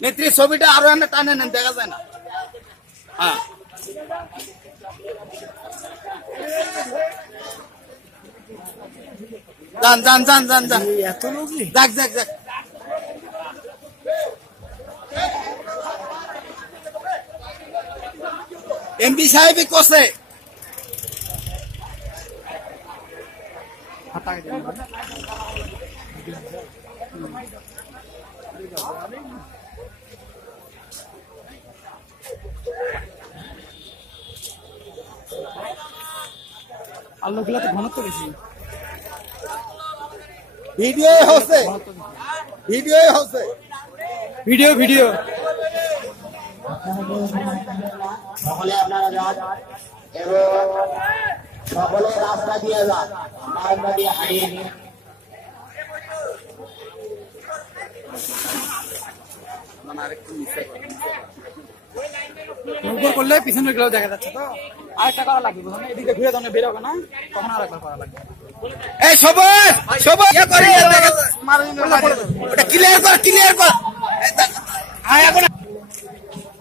নেত্রী ছবিটা আরও এনে টানে নেন দেখা যায় না। হ্যাঁ। যান যান যান যান যান। এত লোকই? যাক যাক যাক। এমপি সাহেবই কষে। আলোগুলো তো ঘনত্ব বেশি। ভিডিও হচ্ছে। ভিডিও হচ্ছে। Video video. সকলে আপনারা যান এবং সকলে রাস্তা দিয়ে যান। রাস্তা দিয়ে হারিয়ে উপর করলে পিছনেরগুলো দেখা যাচ্ছে তো। আরেকটা করা লাগবে প্রথমে এদিকে ঘুরে তখন বের হবে না তখন আরেকবার করা লাগবে। এই সবুজ সবুজ। করে দেখা যায়। ওটা ক্লিয়ার কর ক্লিয়ার কর। আয় এখন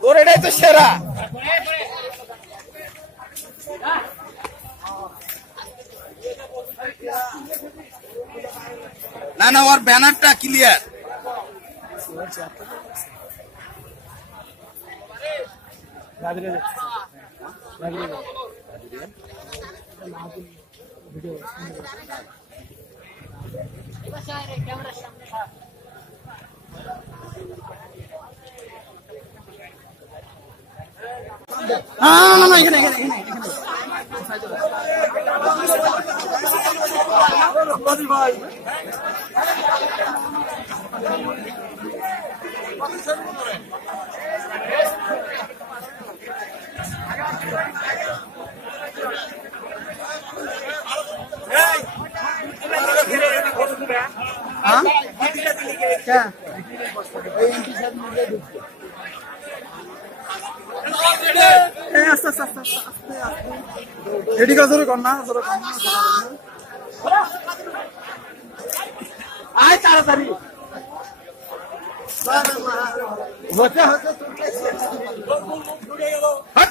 তোর এটাই তো সেরা। না না ওর ব্যানারটা ক্লিয়ার না না এখানে এখানে এখানে। ভাই हाँ আস্তে আস্তে আস্তে আস্তে কর না জোরে কর না না। আয় তাড়াতাড়ি। হতে হতে হট।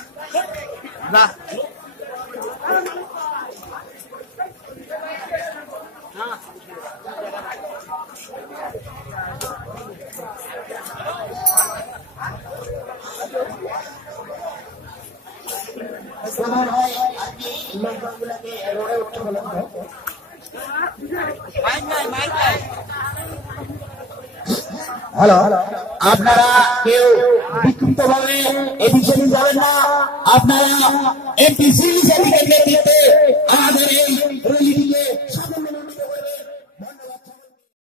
হয় আপনি লোকগুলোকে রোডে উঠতে বলেন তো হ্যালো, আপনারা কেউ বিক্ষিপ্ত ভাবে এদিক যাবেন না। আপনারা সিরিজের নেতৃত্বে